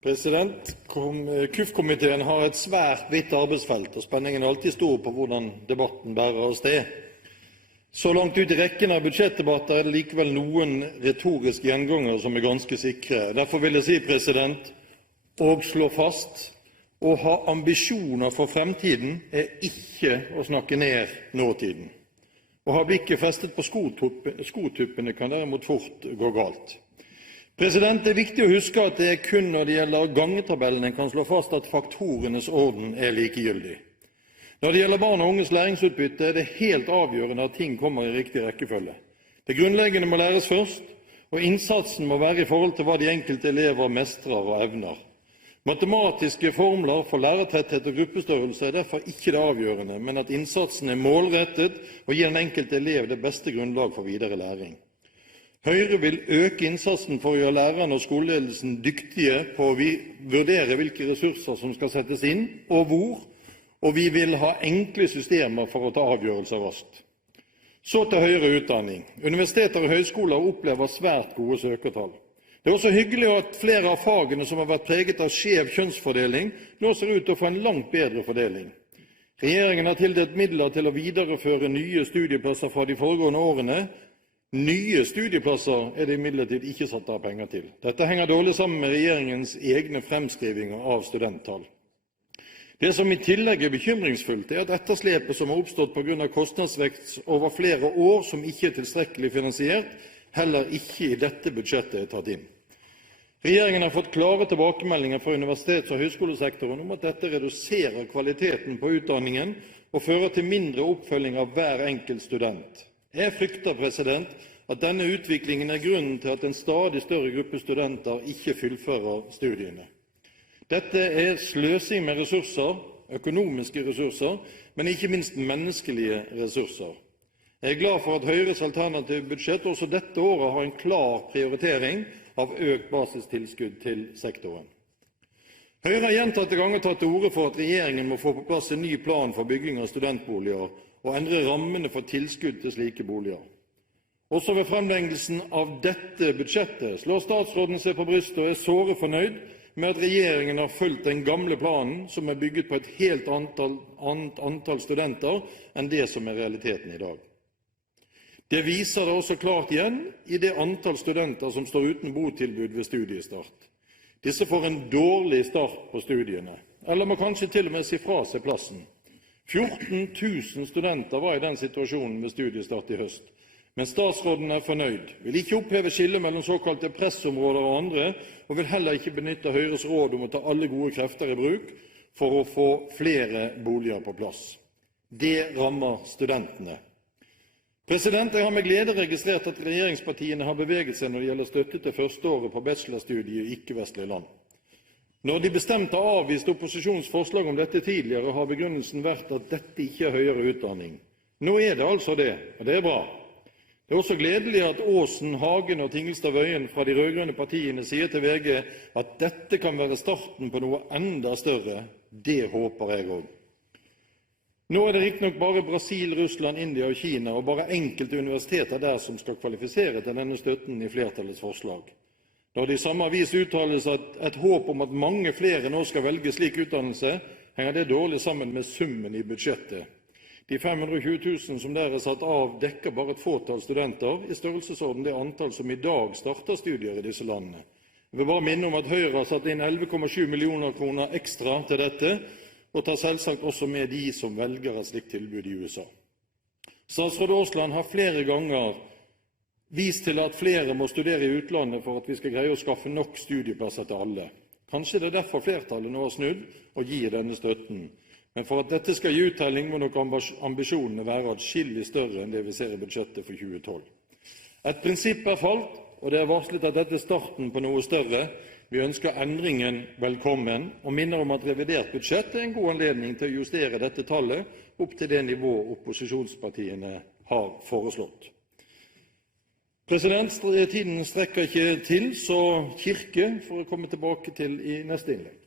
KUF-komiteen har et svært vidt arbeidsfelt, og spenningen er alltid stor på hvordan debatten bærer av sted. Så langt ut i rekken av budsjettdebatter er det likevel noen retoriske gjenganger som er ganske sikre. Derfor vil jeg si, og slå fast, å ha ambisjoner for fremtiden er ikke å snakke ned nåtiden. Å ha blikket festet på skotuppene kan derimot fort gå galt. Det er viktig å huske at det er kun når det gjelder gangetabellen en kan slå fast at faktorenes orden er likegyldig. Når det gjelder barn og unges læringsutbytte er det helt avgjørende at ting kommer i riktig rekkefølge. Det grunnleggende må læres først, og innsatsen må være i forhold til hva de enkelte elever mestrer og evner. Matematiske formler for lærertetthet og gruppestørrelse er derfor ikke det avgjørende, men at innsatsen er målrettet og gir den enkelte elev det beste grunnlag for videre læring. Høyre vil øke innsatsen for å gjøre lærerne og skoleledelsen dyktige på å vurdere hvilke ressurser som skal settes inn, og hvor, og vi vil ha enkle systemer for å ta avgjørelser raskt. Så til høyere utdanning. Universiteter og høyskoler opplever svært gode søkertall. Det er også hyggelig at flere av fagene som har vært preget av skjev kjønnsfordeling, nå ser ut til å få en langt bedre fordeling. Regjeringen har tildelt midler til å videreføre nye studieplasser fra de foregående årene. Nye studieplasser er det imidlertid ikke satt av penger til. Dette henger dårlig sammen med regjeringens egne fremskrivinger av studenttall. Det som i tillegg er bekymringsfullt, er at etterslepet som har oppstått på grunn av kostnadsvekst over flere år som ikke er tilstrekkelig finansiert, heller ikke i dette budsjettet er tatt inn. Regjeringen har fått klare tilbakemeldinger fra universitets- og høyskolesektoren om at dette reduserer kvaliteten på utdanningen og fører til mindre oppfølging av hver enkelt student. Jeg frykter, at denne utviklingen er grunnen til at en stadig større gruppe studenter ikke fullfører studiene. Dette er sløsing med ressurser, økonomiske ressurser, men ikke minst menneskelige ressurser. Jeg er glad for at Høyres alternative budsjett også dette året har en klar prioritering av økt basistilskudd til sektoren. Høyre har gjentatte ganger tatt til orde for at regjeringen må få på plass en ny plan for bygging av studentboliger og endre rammene for tilskudd til slike boliger. Også ved fremleggelsen av dette budsjettet slår statsråden seg på brystet og er såre fornøyd med at regjeringen har fulgt den gamle planen som er bygget på et helt annet antall studenter enn det som er realiteten i dag. Det viser det også klart igjen i det antall studenter som står uten botilbud ved studiestart. Disse får en dårlig start på studiene, eller må kanskje til og med si fra seg plassen. 14 000 studenter var i den situasjonen ved studiestart i høst, men statsråden er fornøyd, vil ikke oppheve skillet mellom såkalte pressområder og andre, og vil heller ikke benytte Høyres råd om å ta alle gode krefter i bruk for å få flere boliger på plass. Det rammer studentene. Jeg har med glede registrert at regjeringspartiene har beveget seg når det gjelder støtte til førsteåret på bachelorstudiet i ikke-vestlige land. Når de bestemt har avvist opposisjonens forslag om dette tidligere, har begrunnelsen vært at dette ikke er høyere utdanning. Nå er det altså det, og det er bra. Det er også gledelig at Aasen, Hagen og Tingelstad Wøien fra de rød-grønne partiene sier til VG at dette kan være starten på noe enda større. Det håper jeg også. Nå er det riktignok bare Brasil, Russland, India og Kina, og bare enkelte universiteter der som skal kvalifisere til denne støtten i flertallets forslag. Når det i samme avis uttales at et håp om at mange flere nå skal velge slik utdannelse, henger det dårlig sammen med summen i budsjettet. De 520 000 som der er satt av, dekker bare et fåtall studenter, i størrelsesorden det antall som i dag starter studier i disse landene. Jeg vil bare minne om at Høyre har satt inn 11,7 millioner kroner ekstra til dette, og tar selvsagt også med de som velger et slikt tilbud i USA. Statsråd Aasland har flere ganger vist til at flere må studere i utlandet for at vi skal greie å skaffe nok studieplasser til alle. Kanskje det er derfor flertallet nå har snudd og gir denne støtten. Men for at dette skal gi uttelling, må nok ambisjonene være atskillig større enn det vi ser i budsjettet for 2012. Et prinsipp er falt, og det er varslet at dette er starten på noe større. Vi ønsker endringen velkommen, og minner om at revidert budsjett er en god anledning til å justere dette tallet opp til det nivå opposisjonspartiene har foreslått. Tiden strekker ikke til, så kirke får jeg komme tilbake til i neste innlegg.